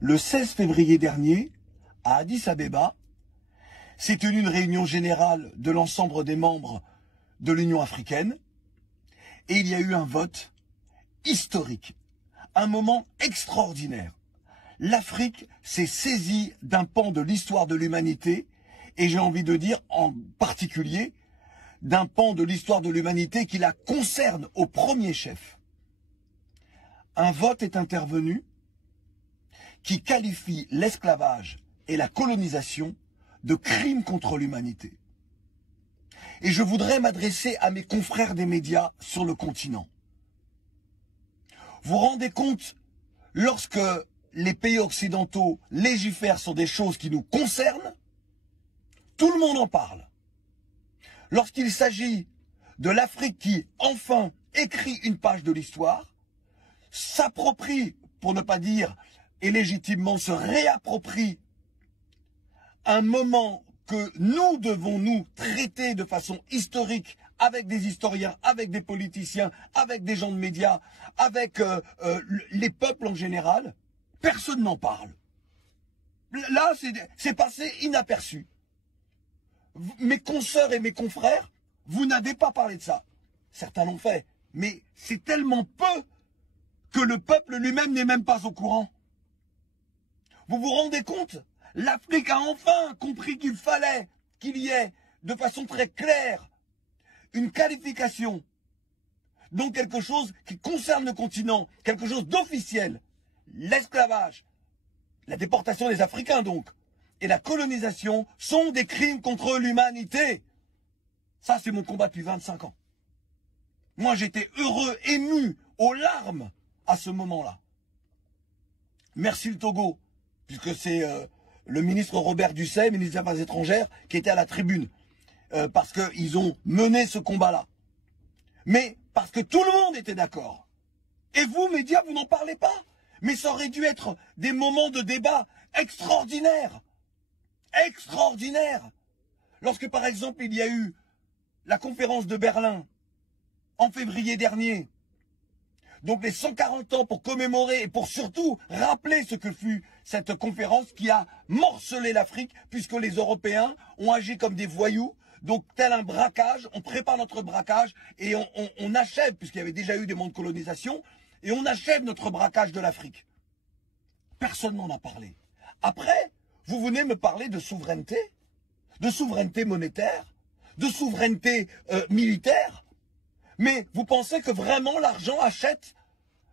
Le 16 février dernier, à Addis Abeba, s'est tenue une réunion générale de l'ensemble des membres de l'Union africaine et il y a eu un vote historique, un moment extraordinaire. L'Afrique s'est saisie d'un pan de l'histoire de l'humanité et j'ai envie de dire en particulier d'un pan de l'histoire de l'humanité qui la concerne au premier chef. Un vote est intervenu qui qualifie l'esclavage et la colonisation de crimes contre l'humanité. Et je voudrais m'adresser à mes confrères des médias sur le continent. Vous vous rendez compte, lorsque les pays occidentaux légifèrent sur des choses qui nous concernent, tout le monde en parle. Lorsqu'il s'agit de l'Afrique qui, enfin, écrit une page de l'histoire, s'approprie, pour ne pas dire, et légitimement se réapproprie un moment que nous devons nous traiter de façon historique avec des historiens, avec des politiciens, avec des gens de médias, avec les peuples en général, personne n'en parle. Là, c'est passé inaperçu. Mes consoeurs et mes confrères, vous n'avez pas parlé de ça. Certains l'ont fait, mais c'est tellement peu que le peuple lui-même n'est même pas au courant. Vous vous rendez compte? L'Afrique a enfin compris qu'il fallait qu'il y ait, de façon très claire, une qualification, donc quelque chose qui concerne le continent, quelque chose d'officiel. L'esclavage, la déportation des Africains donc, et la colonisation sont des crimes contre l'humanité. Ça, c'est mon combat depuis 25 ans. Moi, j'étais heureux, ému, aux larmes, à ce moment-là. Merci le Togo, puisque c'est le ministre Robert Dussey, ministre des Affaires étrangères, qui était à la tribune. Parce qu'ils ont mené ce combat-là. Mais parce que tout le monde était d'accord. Et vous, médias, vous n'en parlez pas. Mais ça aurait dû être des moments de débat extraordinaires. Extraordinaires. Lorsque, par exemple, il y a eu la conférence de Berlin, en février dernier, donc les 140 ans pour commémorer et pour surtout rappeler ce que fut cette conférence qui a morcelé l'Afrique, puisque les Européens ont agi comme des voyous. Donc tel un braquage, on prépare notre braquage et on achève, puisqu'il y avait déjà eu des mondes de colonisation, et on achève notre braquage de l'Afrique. Personne n'en a parlé. Après, vous venez me parler de souveraineté monétaire, de souveraineté militaire. Mais vous pensez que vraiment l'argent achète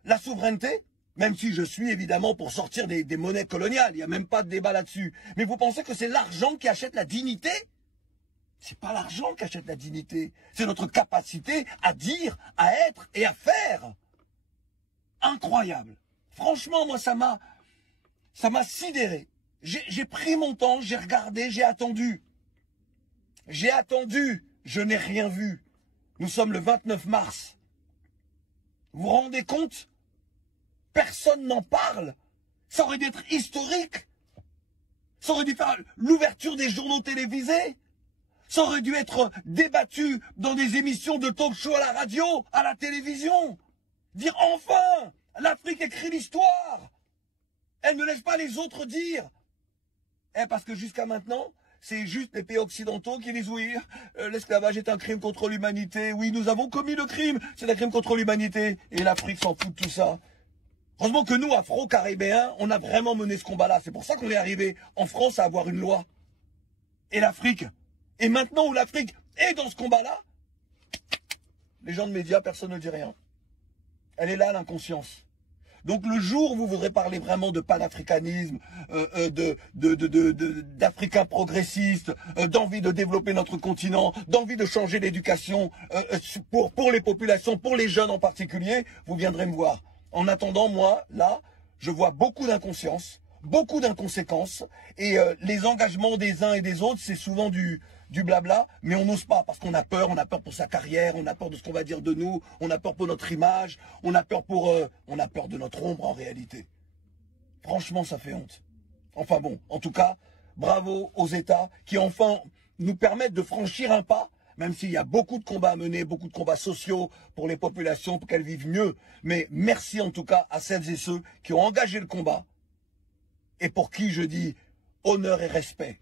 la souveraineté? Même si je suis évidemment pour sortir des monnaies coloniales, il n'y a même pas de débat là-dessus. Mais vous pensez que c'est l'argent qui achète la dignité? C'est pas l'argent qui achète la dignité, c'est notre capacité à dire, à être et à faire. Incroyable. Franchement, moi, ça m'a sidéré. J'ai pris mon temps, j'ai regardé, j'ai attendu. J'ai attendu, je n'ai rien vu. Nous sommes le 29 mars. Vous vous rendez compte? Personne n'en parle. Ça aurait dû être historique. Ça aurait dû faire l'ouverture des journaux télévisés. Ça aurait dû être débattu dans des émissions de talk-show à la radio, à la télévision. Dire enfin, l'Afrique écrit l'histoire. Elle ne laisse pas les autres dire. Parce que jusqu'à maintenant, c'est juste les pays occidentaux qui disent oui, l'esclavage est un crime contre l'humanité. Oui, nous avons commis le crime, c'est un crime contre l'humanité. Et l'Afrique s'en fout de tout ça. Heureusement que nous, Afro-Caribéens, on a vraiment mené ce combat-là. C'est pour ça qu'on est arrivé en France à avoir une loi. Et l'Afrique. Et maintenant où l'Afrique est dans ce combat-là, les gens de médias, personne ne dit rien. Elle est là, l'inconscience. Donc le jour où vous voudrez parler vraiment de panafricanisme, d'Africains progressistes, d'envie de développer notre continent, d'envie de changer l'éducation pour les populations, pour les jeunes en particulier, vous viendrez me voir. En attendant, moi, là, je vois beaucoup d'inconscience, beaucoup d'inconséquences, et les engagements des uns et des autres, c'est souvent du blabla, mais on n'ose pas parce qu'on a peur pour sa carrière, on a peur de ce qu'on va dire de nous, on a peur pour notre image, on a peur de notre ombre en réalité. Franchement, ça fait honte. Enfin bon, en tout cas, bravo aux États qui enfin nous permettent de franchir un pas, même s'il y a beaucoup de combats à mener, beaucoup de combats sociaux pour les populations, pour qu'elles vivent mieux. Mais merci en tout cas à celles et ceux qui ont engagé le combat et pour qui je dis honneur et respect.